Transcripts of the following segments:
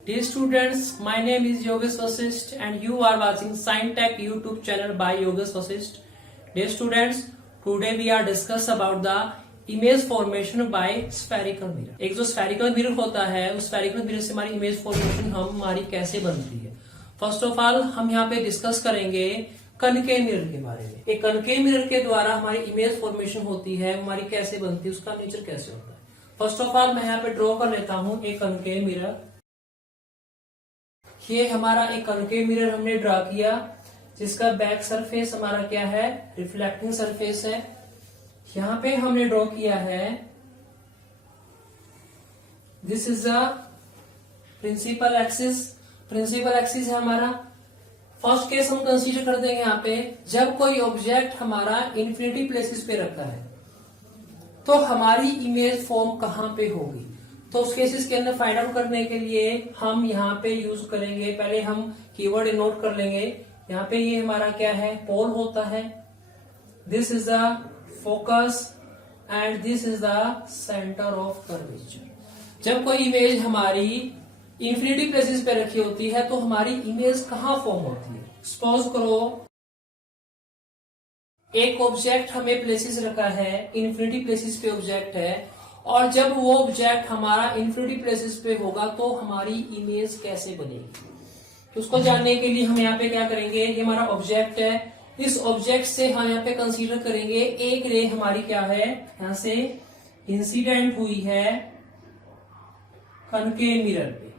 Dear students, my name is Yogesh Vasisht and you are watching ScienTech YouTube channel by Yogesh Vasisht. Dear students, today we are discuss about the image formation by spherical mirror. एक जो spherical mirror होता है उस spherical mirror से हमारी image formation हमारी कैसे बनती है. फर्स्ट ऑफ ऑल हम यहाँ पे डिस्कस करेंगे कनकेव मिरर के बारे में. एक कनकेव मिरर के द्वारा हमारी इमेज फॉर्मेशन होती है, हमारी कैसे बनती है, उसका नेचर कैसे होता है. फर्स्ट ऑफ ऑल मैं यहाँ पे ड्रॉ कर लेता हूँ एक कनकेव मिरर. ये हमारा एक कनकेव मिरर हमने ड्रा किया जिसका बैक सरफेस हमारा क्या है, रिफ्लेक्टिंग सरफेस है. यहाँ पे हमने ड्रॉ किया है this is the principal axis. Principal axis है हमारा. फर्स्ट केस हम कंसीडर कर देंगे यहाँ पे जब कोई ऑब्जेक्ट हमारा इन्फिनिटी प्लेसेस पे रखा है तो हमारी इमेज फॉर्म कहाँ पे होगी. तो उस केसेस के अंदर फाइंड आउट करने के लिए हम यहाँ पे यूज करेंगे, पहले हम कीवर्ड नोट कर लेंगे. यहाँ पे ये हमारा क्या है, पोल होता है. This is the focus and this is the centre of curvature. जब कोई इमेज हमारी इन्फिनिटी प्लेसेस पे रखी होती है तो हमारी इमेज कहाँ फॉर्म होती है. सपोज करो एक ऑब्जेक्ट हमें प्लेसेस रखा है, इन्फिनिटी प्लेसेस पे ऑब्जेक्ट है, और जब वो ऑब्जेक्ट हमारा इन्फिनिटी प्लेसेस पे होगा तो हमारी इमेज कैसे बनेगी. तो उसको जानने के लिए हम यहाँ पे क्या करेंगे, ये हमारा ऑब्जेक्ट है. इस ऑब्जेक्ट से हम यहाँ पे कंसीडर करेंगे एक रे हमारी क्या है, यहाँ से इंसिडेंट हुई है कनकेव मिरर पे.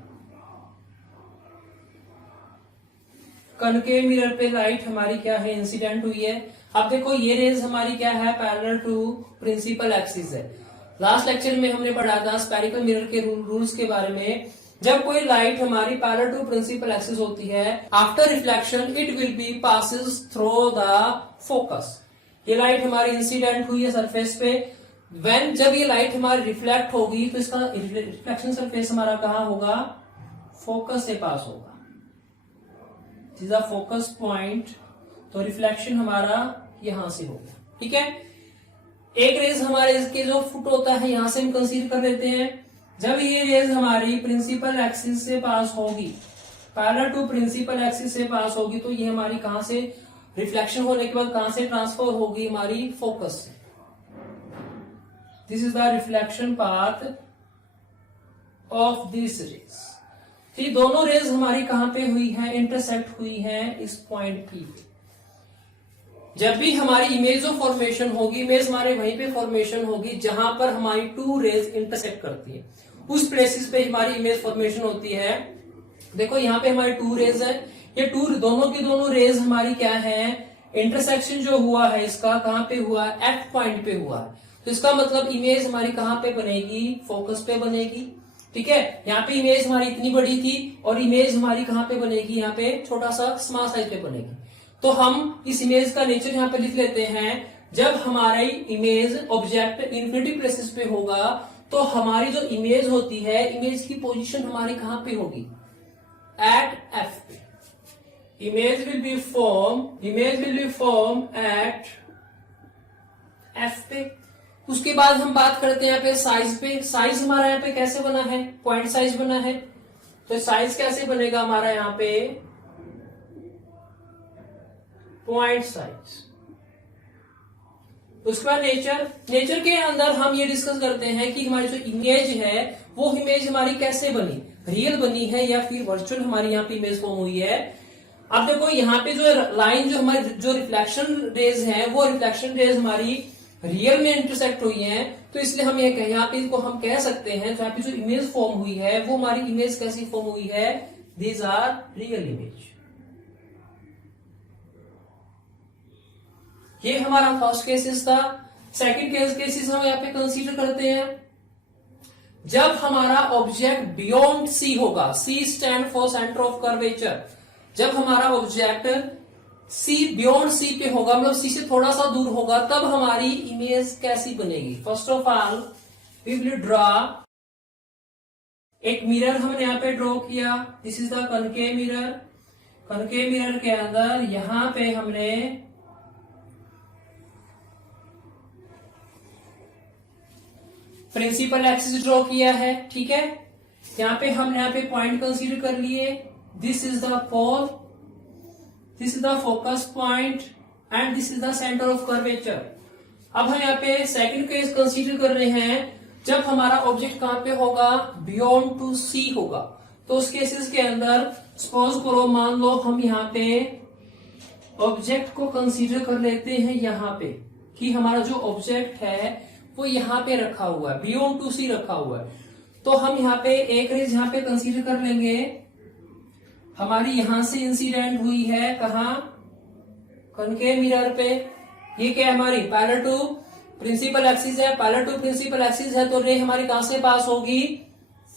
कनकेव मिरर पे लाइट हमारी क्या है, इंसिडेंट हुई है. अब देखो ये रेज हमारी क्या है, पैरेलल टू प्रिंसिपल एक्सिस है. लास्ट लेक्चर में हमने पढ़ा था स्फेरिकल मिरर के रूल्स के बारे में. जब कोई लाइट हमारी पैरेलल टू प्रिंसिपल एक्सिस होती है, after reflection it will be passes through the focus. ये लाइट हमारी इंसिडेंट हुई है सरफेस पे. व्हेन जब ये लाइट हमारी रिफ्लेक्ट होगी तो इसका रिफ्लेक्शन सरफेस हमारा कहाँ होगा, फोकस से पास होगा. This is the focus point. तो रिफ्लेक्शन हमारा यहां से होगा. ठीक है. एक रेज हमारे इसके जो फुट होता है यहां से हम कंसीडर कर लेते हैं. जब ये रेज हमारी प्रिंसिपल एक्सिस से पास होगी, पैरेलल टू प्रिंसिपल एक्सिस से पास होगी, तो ये हमारी कहां से रिफ्लेक्शन होने के बाद कहां से ट्रांसफर होगी, हमारी फोकस से. This is the reflection path of this rays. तो दोनों रेज हमारी कहां पे हुई है, इंटरसेक्ट हुई है इस पॉइंट पी पे. जब भी हमारी इमेज ऑफ फॉर्मेशन होगी, इमेज हमारे वहीं पे फॉर्मेशन होगी जहां पर हमारी टू रेज इंटरसेक्ट करती है, उस प्लेसेस पे हमारी इमेज फॉर्मेशन होती है. देखो यहाँ पे हमारी टू रेज है. ये टू दोनों की दोनों रेज हमारी क्या है, इंटरसेक्शन जो हुआ है इसका कहां पे हुआ, एफ पॉइंट पे हुआ है. तो इसका मतलब इमेज हमारी कहां पे बनेगी, फोकस पे बनेगी. ठीक है. यहाँ पे इमेज हमारी इतनी बड़ी थी और इमेज हमारी कहां पे बनेगी, यहाँ पे छोटा सा स्मॉल साइज पे बनेगी. तो हम इस इमेज का नेचर यहाँ पे लिख लेते हैं. जब हमारी इमेज ऑब्जेक्ट इन्फिनिटी प्लेसेस पे होगा तो हमारी जो इमेज होती है, इमेज की पोजीशन हमारी कहां पे होगी, एट एफ पे. Image will be form at F पे. उसके बाद हम बात करते हैं यहाँ पे साइज पे. साइज हमारा यहाँ पे कैसे बना है, पॉइंट साइज बना है. तो साइज कैसे बनेगा हमारा यहाँ पे, पॉइंट साइज. उसके बाद नेचर के अंदर हम ये डिस्कस करते हैं कि हमारी जो इमेज है वो इमेज हमारी कैसे बनी, रियल बनी है या फिर वर्चुअल हमारी यहाँ पे इमेज फॉर्म हुई है. अब देखो यहाँ पे जो लाइन जो हमारी जो रिफ्लेक्शन रेज है वो रिफ्लेक्शन रेज हमारी रियल में इंटरसेक्ट हुई है. तो इसलिए हम ये यहाँ पे इसको हम कह सकते हैं जहाँ पे जो इमेज फॉर्म हुई है वो हमारी इमेज कैसी फॉर्म हुई है, दीज आर रियल इमेज. ये हमारा फर्स्ट केसेस था. सेकंड केसेस हम यहाँ पे कंसीडर करते हैं जब हमारा ऑब्जेक्ट बियॉन्ड सी होगा. C stand for centre of curvature. जब हमारा ऑब्जेक्ट सी बियॉन्ड सी पे होगा, मतलब सी से थोड़ा सा दूर होगा, तब हमारी इमेज कैसी बनेगी. First of all we will draw एक मिरर. हमने यहाँ पे ड्रॉ किया. This is the concave mirror. Concave mirror के अंदर यहां पे हमने प्रिंसिपल एक्सिस ड्रॉ किया है. ठीक है. यहाँ पे हम यहाँ पे पॉइंट कंसीडर कर लिए, this is the pole, this is the focus point and this is the centre of curvature. अब हम यहाँ पे सेकंड केस कंसीडर कर रहे हैं, जब हमारा ऑब्जेक्ट कहाँ पे होगा, बियॉन्ड टू सी होगा। तो उस केसेस के अंदर सपोज करो, मान लो हम यहाँ पे ऑब्जेक्ट को कंसीडर कर लेते हैं यहाँ पे, कि हमारा जो ऑब्जेक्ट है वो यहाँ पे रखा हुआ है, बियॉन्ड टू सी रखा हुआ है। तो हम यहाँ पे एक रेज यहाँ पे कंसीडर कर लेंगे, हमारी यहां से इंसिडेंट हुई है कहा, कनकेव मिरर पे। ये क्या है, हमारी पैरेलल टू प्रिंसिपल एक्सिस है, पैरेलल टू प्रिंसिपल एक्सिस है, तो रे हमारी कहां से पास होगी,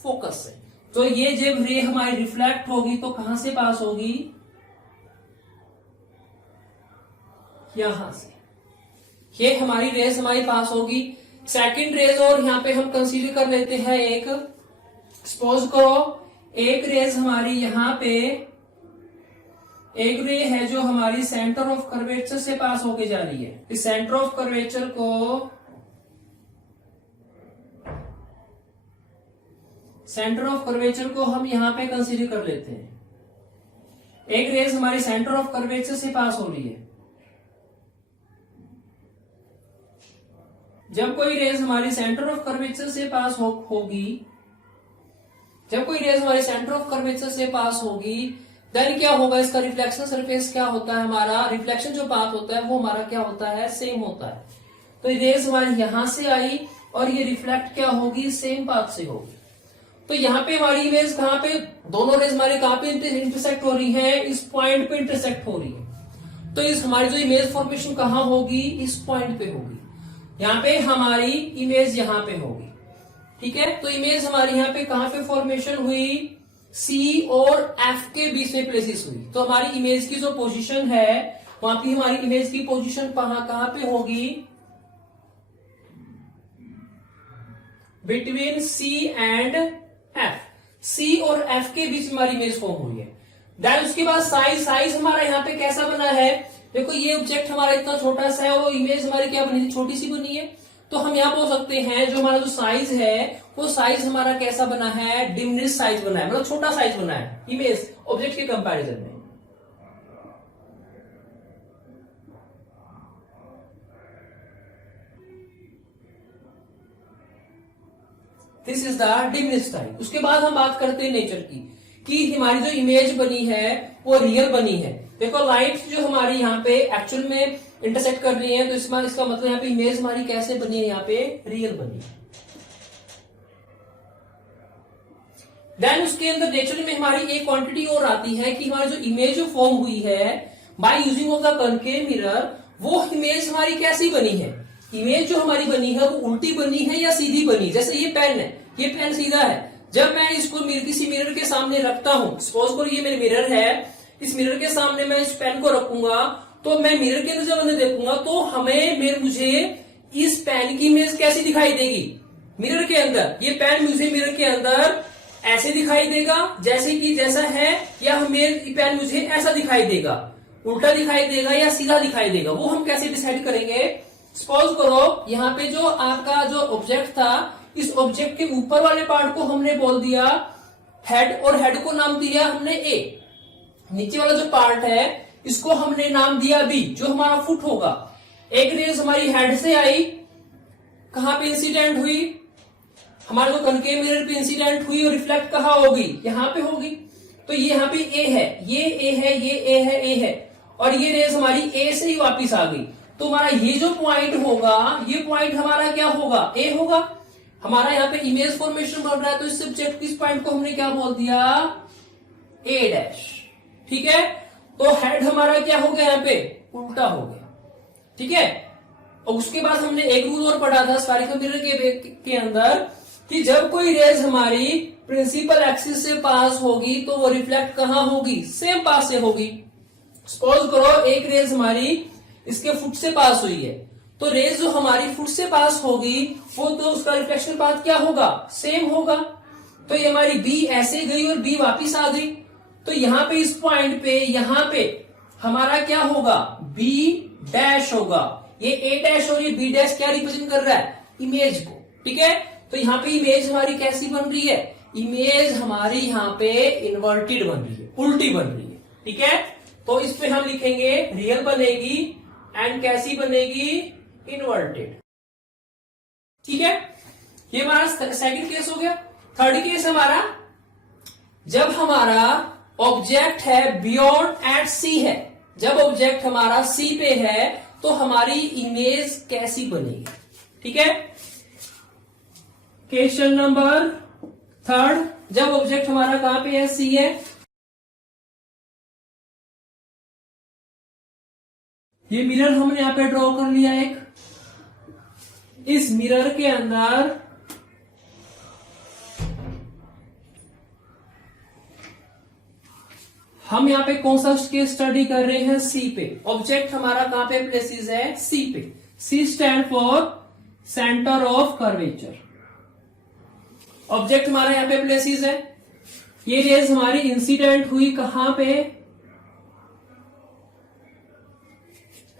फोकस से। तो ये जब रे हमारी रिफ्लेक्ट होगी तो कहां से पास होगी, यहां से। ये हमारी रेज हमारी पास होगी। सेकंड रेज और यहाँ पे हम कंसीडर कर लेते हैं एक, सपोज करो एक रेज हमारी यहाँ पे, एक रे है जो हमारी सेंटर ऑफ कर्वेचर से पास होके जा रही है। इस सेंटर ऑफ कर्वेचर को हम यहां पे कंसीडर कर लेते हैं। एक रेज हमारी सेंटर ऑफ कर्वेचर से पास हो रही है। जब कोई रेज हमारी सेंटर ऑफ कर्वेचर से पास होगी, जब कोई रेज हमारी सेंटर ऑफ कर्वेचर से पास होगी, देन क्या होगा, इसका रिफ्लेक्शन सरफेस क्या होता है, हमारा रिफ्लेक्शन जो पाथ होता है वो हमारा क्या होता है, सेम होता है। तो रेज हमारी यहां से आई और ये रिफ्लेक्ट क्या होगी, सेम पाथ से होगी। तो यहाँ पे हमारी इमेज कहाँ पे, दोनों रेज हमारे कहाँ पे इंटरसेक्ट हो रही है, इस पॉइंट पे इंटरसेक्ट हो रही है। तो इस हमारी जो इमेज फॉर्मेशन कहाँ होगी, इस पॉइंट पे होगी। यहाँ पे हमारी इमेज यहाँ पे होगी, ठीक है। तो इमेज हमारी यहाँ पे कहाँ पे फॉर्मेशन हुई, सी और एफ के बीच में प्लेसेस हुई। तो हमारी इमेज की जो पोजीशन है, वहां पे हमारी इमेज की पोजीशन कहाँ पे होगी, बिटवीन सी एंड एफ। सी और एफ के बीच हमारी इमेज फॉर्म हुई है। देन उसके बाद साइज हमारा यहाँ पे कैसा बना है, देखो ये ऑब्जेक्ट हमारा इतना छोटा सा है, वो इमेज हमारी क्या बनी थी, छोटी सी बनी है। तो हम यहाँ बोल सकते हैं जो हमारा जो साइज है, वो साइज हमारा कैसा बना है, डिमिनिश साइज बना है, मतलब छोटा साइज बना है इमेज ऑब्जेक्ट के कंपैरिजन में। This is the diminish size. उसके बाद हम बात करते हैं नेचर की, कि हमारी जो इमेज बनी है वो रियल बनी है। देखो लाइट जो हमारी यहाँ पे एक्चुअल में इंटरसेक्ट कर रही है, तो इसका मतलब यहाँ पे इमेज हमारी कैसे बनी है, यहाँ पे रियल बनी है। देन उसके अंदर नेचुरली में हमारी एक क्वांटिटी और आती है कि हमारी जो इमेज जो फॉर्म हुई है by using of the concave mirror, वो इमेज हमारी कैसी बनी है, इमेज जो हमारी बनी है वो उल्टी बनी है या सीधी बनी। जैसे ये पेन है, ये पेन सीधा है, जब मैं इसको किसी मिरर के सामने रखता हूं, सपोज करो ये मेरे मिरर है, इस मिरर के सामने मैं इस पेन को रखूंगा, तो मैं मिरर के अंदर जब मैं देखूंगा तो मुझे इस पेन की इमेज कैसी दिखाई देगी, मिरर के अंदर। ये पेन मुझे मिरर के अंदर ऐसे दिखाई देगा जैसे कि जैसा है, या पेन मुझे ऐसा दिखाई देगा, उल्टा दिखाई देगा या सीधा दिखाई देगा, वो हम कैसे डिसाइड करेंगे। सपोज करो यहाँ पे जो आपका जो ऑब्जेक्ट था, इस ऑब्जेक्ट के ऊपर वाले पार्ट को हमने बोल दिया हेड, और हेड को नाम दिया हमने ए। नीचे वाला जो पार्ट है इसको हमने नाम दिया बी, जो हमारा फुट होगा। एक रेज हमारी हेड से आई, कहां पे इंसिडेंट हुई, हमारे जो कनकेव मिरर पे इंसिडेंट हुई और रिफ्लेक्ट कहां होगी, यहां पे होगी। तो ये यहाँ पे ए है, ये ए है, ये ए है, ए है, और ये रेज हमारी ए से ही वापिस आ गई। तो हमारा ये जो पॉइंट होगा, ये पॉइंट हमारा क्या होगा, ए होगा। हमारा यहाँ पे इमेज फॉर्मेशन बन रहा है, तो इस सब्जेक्ट इस पॉइंट को हमने क्या बोल दिया, ए डैश, ठीक है। तो हेड हमारा क्या हो गया, यहाँ पे उल्टा हो गया, ठीक है। और उसके बाद हमने एक रूल और पढ़ा था स्फेरिकल मिरर के अंदर, कि जब कोई रेज हमारी प्रिंसिपल एक्सिस से पास होगी तो वो रिफ्लेक्ट कहां होगी, सेम पास से होगी। सपोज करो एक रेज हमारी इसके फुट से पास हुई है, तो रेज जो हमारी फुट से पास होगी वो तो उसका रिफ्लेक्शन पाथ क्या होगा, सेम होगा। तो ये हमारी बी ऐसे गई और बी वापिस आ गई। तो यहाँ पे इस पॉइंट पे यहाँ पे हमारा क्या होगा, बी डैश होगा। ये ए डैश और ये बी डैश क्या रिप्रेजेंट कर रहा है, इमेज को, ठीक है। तो यहाँ पे इमेज हमारी कैसी बन रही है, इमेज हमारी यहाँ पे इन्वर्टेड बन रही है, उल्टी बन रही है। ठीक है, तो इस पे हम लिखेंगे रियल बनेगी एंड कैसी बनेगी, इन्वर्टेड। ठीक है, ये हमारा सेकंड केस हो गया। थर्ड केस हमारा, जब हमारा ऑब्जेक्ट है बियॉन्ड एट सी है, जब ऑब्जेक्ट हमारा सी पे है तो हमारी इमेज कैसी बनेगी। ठीक है, क्वेश्चन नंबर थर्ड, जब ऑब्जेक्ट हमारा कहां पे है, सी है। ये मिरर हमने यहां पे ड्रॉ कर लिया एक। इस मिरर के अंदर हम यहाँ पे कौन सा केस स्टडी कर रहे हैं, सी पे। ऑब्जेक्ट हमारा कहां पे प्लेसेस है, सी पे। C stand for centre of curvature. Object हमारा यहाँ पे प्लेसेस है। ये रेज हमारी इंसिडेंट हुई कहां पे,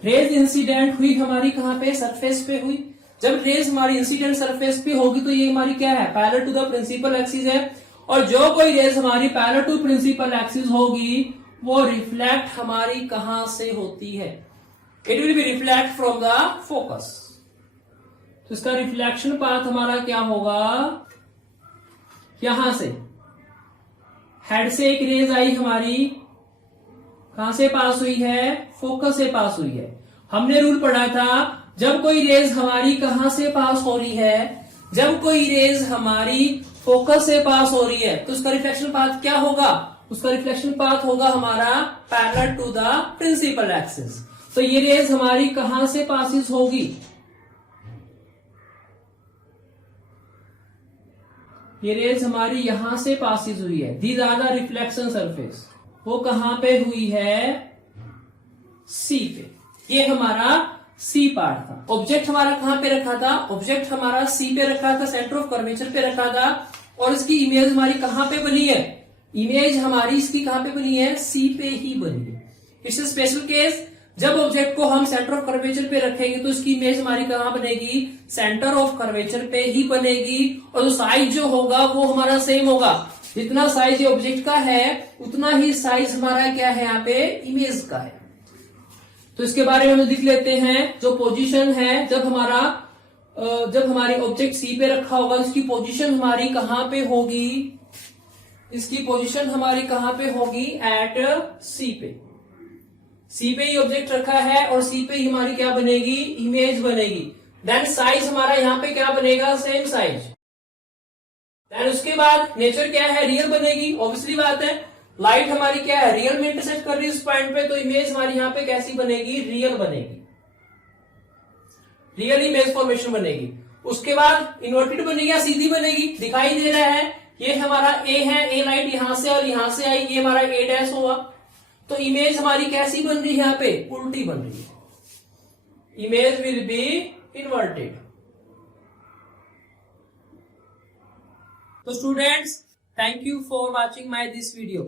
रेज इंसिडेंट हुई हमारी कहां पे, सरफेस पे हुई। जब रेज हमारी इंसिडेंट सरफेस पे होगी तो ये हमारी क्या है, parallel to the principal axis है। और जो कोई रेज हमारी पैरेलल टू प्रिंसिपल एक्सिस होगी वो रिफ्लेक्ट हमारी कहां से होती है, it will be reflect from the focus. तो इसका रिफ्लेक्शन पाथ हमारा क्या होगा, यहां से हेड से एक रेज आई हमारी, कहां से पास हुई है, फोकस से पास हुई है। हमने रूल पढ़ा था, जब कोई रेज हमारी कहां से पास हो रही है, जब कोई रेज हमारी फोकस से पास हो रही है तो उसका रिफ्लेक्शन पाथ क्या होगा, उसका रिफ्लेक्शन पाथ होगा हमारा parallel to the principal axis. तो ये रेज हमारी कहां से पासिस होगी, ये रेज हमारी यहां से पासिस हुई है। These are the reflection surface, वो कहां पे हुई है, सी पे। ये हमारा सी पार्ट था। ऑब्जेक्ट हमारा कहां पे रखा था, ऑब्जेक्ट हमारा सी पे रखा था, सेंटर ऑफ कर्वेचर पे रखा था। और इसकी इमेज हमारी कहां पे बनी है, इमेज हमारी इसकी कहां पे बनी है, सी पे ही बनी है। इट्स अ स्पेशल केस, जब ऑब्जेक्ट को हम सेंटर ऑफ कर्वेचर पे रखेंगे तो इसकी इमेज हमारी कहां बनेगी, सेंटर ऑफ कर्वेचर पे ही बनेगी। और जो साइज जो होगा वो हमारा सेम होगा, जितना साइज ये ऑब्जेक्ट का है उतना ही साइज हमारा क्या है, यहाँ पे इमेज का है। तो इसके बारे में हम लिख लेते हैं, जो पोजीशन है, जब हमारी ऑब्जेक्ट सी पे रखा होगा इसकी पोजीशन हमारी कहां पे होगी, इसकी पोजीशन हमारी कहां पे होगी, एट सी पे। सी पे ही ऑब्जेक्ट रखा है और सी पे ही हमारी क्या बनेगी, इमेज बनेगी। देन साइज हमारा यहाँ पे क्या बनेगा, सेम साइज। देन उसके बाद नेचर क्या है, रियल बनेगी, ऑब्वियसली बात है। लाइट हमारी क्या है, रियल में इंटरसेक्ट कर रही है इस पॉइंट पे, तो इमेज हमारी यहाँ पे कैसी बनेगी, रियल बनेगी, रियल इमेज फॉर्मेशन बनेगी। उसके बाद इन्वर्टेड बनेगी या सीधी बनेगी, दिखाई दे रहा है ये हमारा ए है, ए लाइट यहां से और यहां से आई, ये हमारा ए डैश हुआ। तो इमेज हमारी कैसी बन रही है, यहाँ पे उल्टी बन रही है, इमेज विल बी इन्वर्टेड। तो students, thank you for watching my this video.